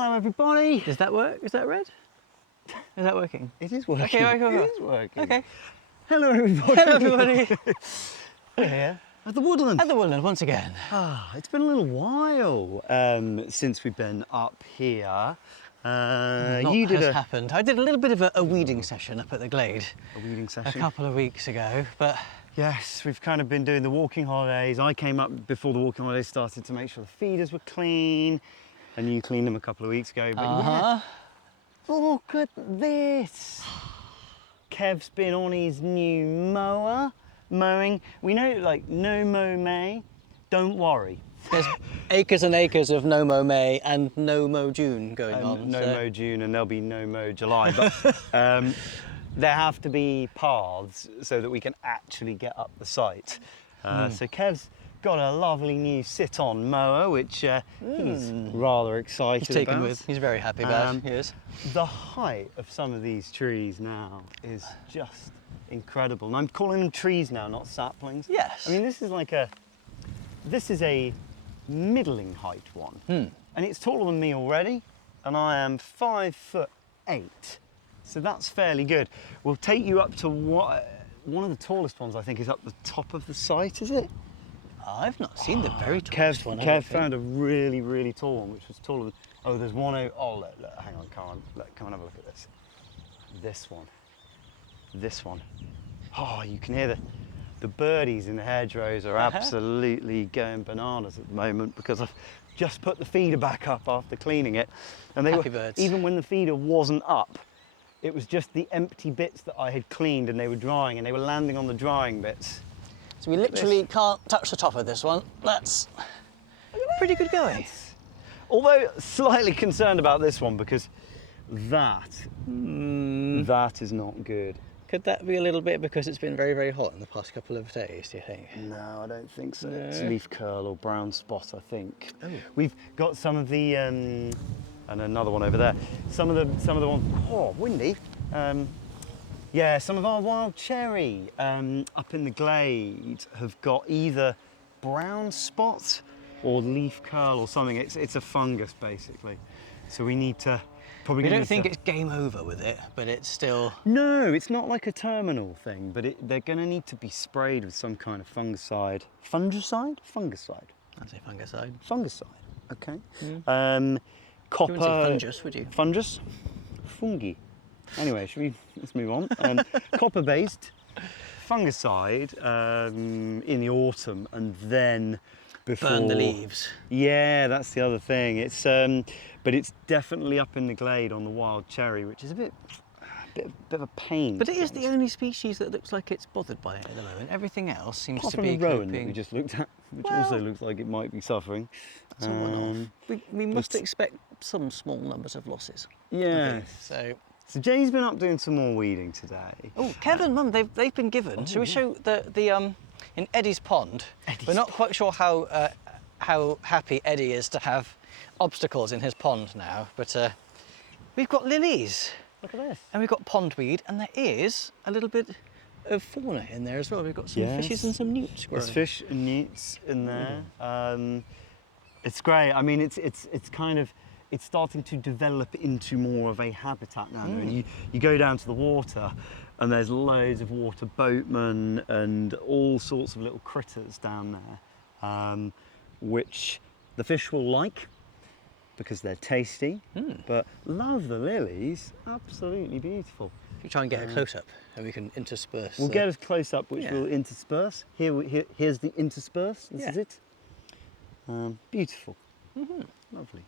Hello everybody! Does that work? Is that red? Is that working? It is working. Okay, right, go, go. It is working. Okay. Hello everybody! Hello everybody! We're here at the woodland. at the woodland once again. It's been a little while since we've been up here. You did happened. I did a little bit of a weeding session up at the glade. A weeding session? A couple of weeks ago, but... Yes, we've kind of been doing the walking holidays. I came up before the walking holidays started to make sure the feeders were clean. And you cleaned them a couple of weeks ago. But yeah, look at this. Kev's been on his new mower, mowing. We know, like, no mow May, don't worry. There's acres and acres of no mow May and no mow June going on. No mow June, and there'll be no mow July. But there have to be paths so that we can actually get up the site. So Kev's got a lovely new sit-on mower, which he's rather excited He's taken about. with. He's very happy about it. He is. The height of some of these trees now is just incredible. And I'm calling them trees now, not saplings. Yes. I mean, this is a middling height one. And it's taller than me already, and I am 5'8". So that's fairly good. We'll take you up to one of the tallest ones, I think, is up the top of the site, is it? I've not seen the very tallest one. Kev found a really, really tall one, which was taller than... Oh, there's one... Oh, look, hang on, come on have a look at this. This one. Oh, you can hear the birdies in the hedgerows are absolutely going bananas at the moment because I've just put the feeder back up after cleaning it. And they Happy were, birds. even when the feeder wasn't up, it was just the empty bits that I had cleaned and they were drying and they were landing on the drying bits. So we literally can't touch the top of this one. That's pretty good going. Although slightly concerned about this one because that is not good. Could that be a little bit because it's been very, very hot in the past couple of days, do you think? No, I don't think so. No. It's leaf curl or brown spot, I think. Oh. We've got some of the, and another one over there. Some of the ones, oh, windy. Yeah, some of our wild cherry up in the glade have got either brown spots or leaf curl or something. It's a fungus basically. So we need to probably. We don't think it's game over with it, but it's still. No, it's not like a terminal thing, but they're going to need to be sprayed with some kind of fungicide. Fungicide? Fungicide. I'd say fungicide. Fungicide. Okay. You Copper. wouldn't say fungus, would you? Fungus. Fungi. Anyway, let's move on. Copper-based fungicide in the autumn, and then before Burn the leaves. Yeah, that's the other thing. It's but it's definitely up in the glade on the wild cherry, which is a bit of a pain. But it is the only species that looks like it's bothered by it at the moment. Everything else seems apart to from be the rowan coping. that we just looked at, which also looks like it might be suffering. It's a one-off. We must expect some small numbers of losses. Yeah. So Jay's been up doing some more weeding today. Oh, Kevin, Mum, they've been given. Shall we show the in Eddie's pond? We're not quite sure how happy Eddie is to have obstacles in his pond now, but we've got lilies. Look at this. And we've got pondweed, and there is a little bit of fauna in there as well. We've got some fishes and some newts growing. There's fish and newts in there. It's great. I mean, it's starting to develop into more of a habitat now. And you go down to the water and there's loads of water boatmen and all sorts of little critters down there, which the fish will like because they're tasty, but love the lilies, absolutely beautiful. If you try and get a close-up and we can intersperse. We'll get a close-up which will intersperse. Here's the intersperse, this is it. Beautiful, lovely.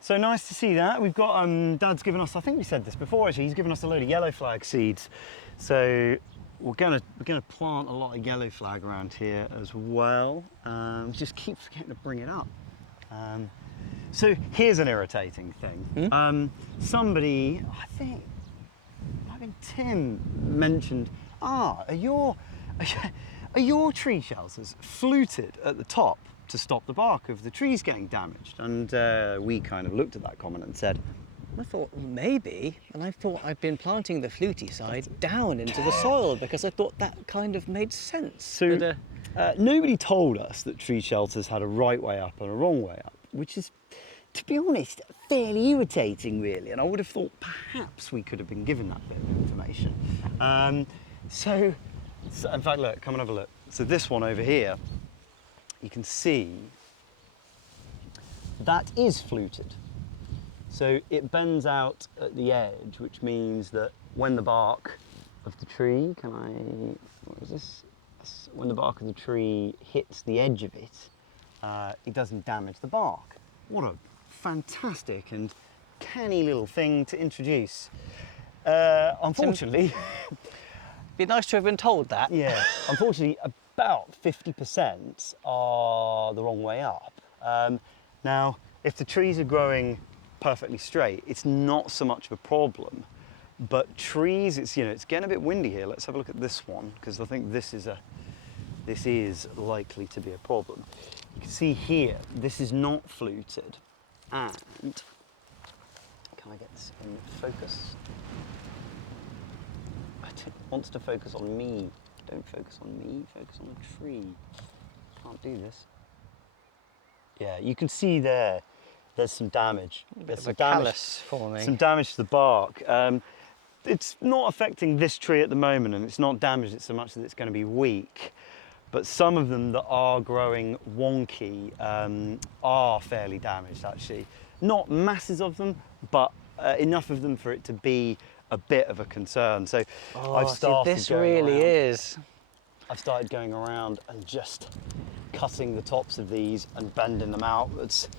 So nice to see that. We've got, Dad's given us, I think we said this before actually, he's given us a load of yellow flag seeds. So we're gonna plant a lot of yellow flag around here as well. Just keep forgetting to bring it up. So here's an irritating thing. Somebody, I think Tim mentioned, are your tree shelters fluted at the top to stop the bark of the trees getting damaged? And we kind of looked at that comment and said, I thought maybe, and I thought I'd been planting the fluty side down into the soil because I thought that kind of made sense. So nobody told us that tree shelters had a right way up and a wrong way up, which is to be honest, fairly irritating really, and I would have thought perhaps we could have been given that bit of information. So in fact, look, come and have a look. So this one over here, you can see that is fluted. So it bends out at the edge, which means that when the bark of the tree, what is this? When the bark of the tree hits the edge of it, it doesn't damage the bark. What a fantastic and canny little thing to introduce. Unfortunately, be nice to have been told that. Yeah, unfortunately, about 50% are the wrong way up. Now, if the trees are growing perfectly straight, it's not so much of a problem. But trees, it's getting a bit windy here. Let's have a look at this one, because I think this is likely to be a problem. You can see here, this is not fluted, and can I get this in focus? It wants to focus on me. Don't focus on me, focus on the tree. Can't do this. Yeah, you can see there's some damage. There's a callus forming. Some damage to the bark. It's not affecting this tree at the moment, and it's not damaged it so much that it's going to be weak. But some of them that are growing wonky are fairly damaged actually. Not masses of them, but enough of them for it to be a bit of a concern. So I've started this really is. I've started going around and just cutting the tops of these and bending them outwards.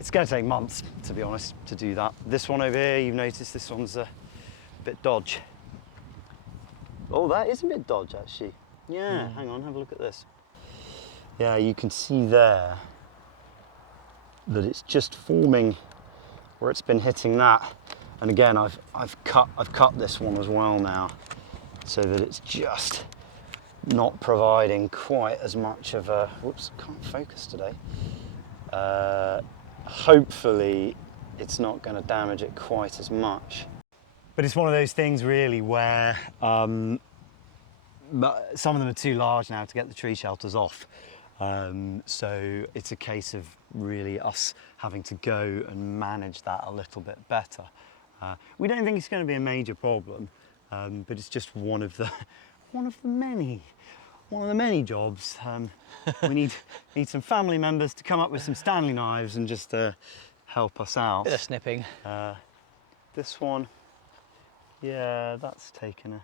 It's going to take months, to be honest, to do that. This one over here, you've noticed this one's a bit dodge. Oh, that is a bit dodge actually. Yeah, hang on, have a look at this. Yeah, you can see there that it's just forming where it's been hitting that. And again, I've cut this one as well now, so that it's just not providing quite as much of a. Whoops, can't focus today. Hopefully, it's not going to damage it quite as much. But it's one of those things really where some of them are too large now to get the tree shelters off. So it's a case of really us having to go and manage that a little bit better. We don't think it's going to be a major problem, but it's just one of the many jobs. We need some family members to come up with some Stanley knives and just help us out. Bit of snipping. This one, yeah, that's taken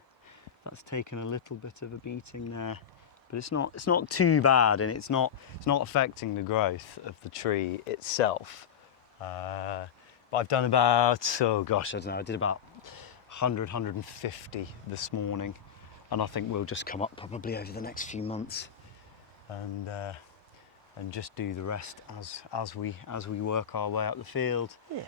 a little bit of a beating there, but it's not too bad, and it's not affecting the growth of the tree itself. But I've done about, oh gosh, I don't know, I did about 100, 150 this morning, and I think we'll just come up probably over the next few months and just do the rest as we work our way up the field. Yeah.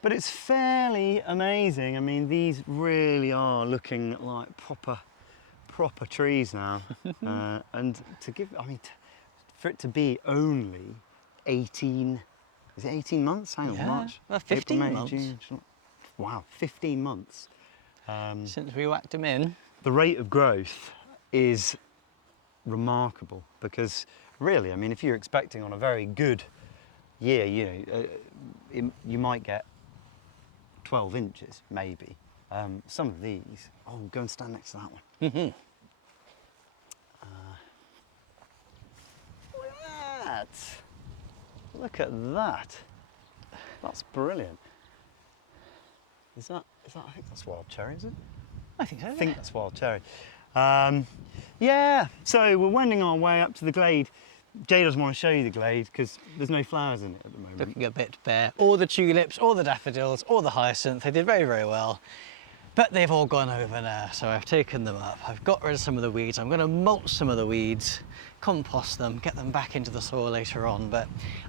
But it's fairly amazing. I mean, these really are looking like proper trees now. And for it to be only 18, is it 18 months? Hang on, March? Well, 15 April, May, months. June, July. Wow, 15 months. Since we whacked them in. The rate of growth is remarkable, because really, I mean, if you're expecting on a very good year, you might get 12 inches, maybe. Some of these, oh, go and stand next to that one. Mm-hmm. Look at that. That's brilliant. Is that, I think that's wild cherry, is it? I think so. I think that's wild cherry. Yeah, so we're wending our way up to the glade. Jay doesn't want to show you the glade because there's no flowers in it at the moment. Looking a bit bare. All the tulips, all the daffodils, all the hyacinth, they did very, very well. But they've all gone over now, so I've taken them up. I've got rid of some of the weeds. I'm going to mulch some of the weeds, compost them, get them back into the soil later on. But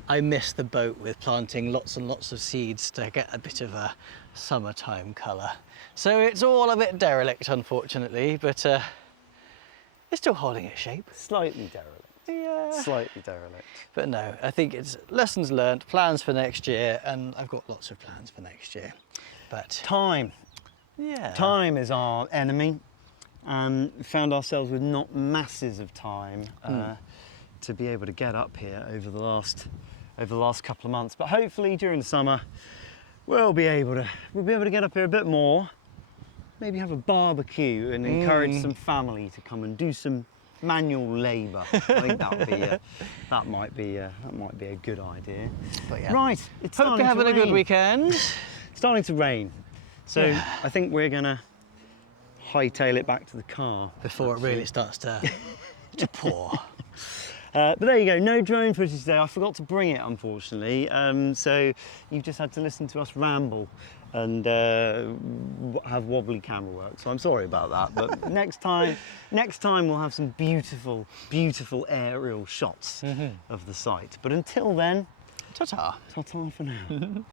I missed the boat with planting lots and lots of seeds to get a bit of a summertime colour. So it's all a bit derelict, unfortunately, but it's still holding its shape. Slightly derelict. Yeah. Slightly derelict. But no, I think it's lessons learned, plans for next year, and I've got lots of plans for next year. But time. Yeah. Time is our enemy. Found ourselves with not masses of time to be able to get up here over the last over the last couple of months. But hopefully during the summer, we'll be able to get up here a bit more, maybe have a barbecue and encourage some family to come and do some manual labour. I think that might be a good idea. But yeah. Right, it's Hope you're having a good weekend. It's starting to rain, so I think we're gonna hightail it back to the car Before it really starts to pour. But there you go, no drone footage today. I forgot to bring it, unfortunately. So you've just had to listen to us ramble and have wobbly camera work. So I'm sorry about that. But next time we'll have some beautiful, beautiful aerial shots of the site. But until then, Ta-ta. ta-ta for now.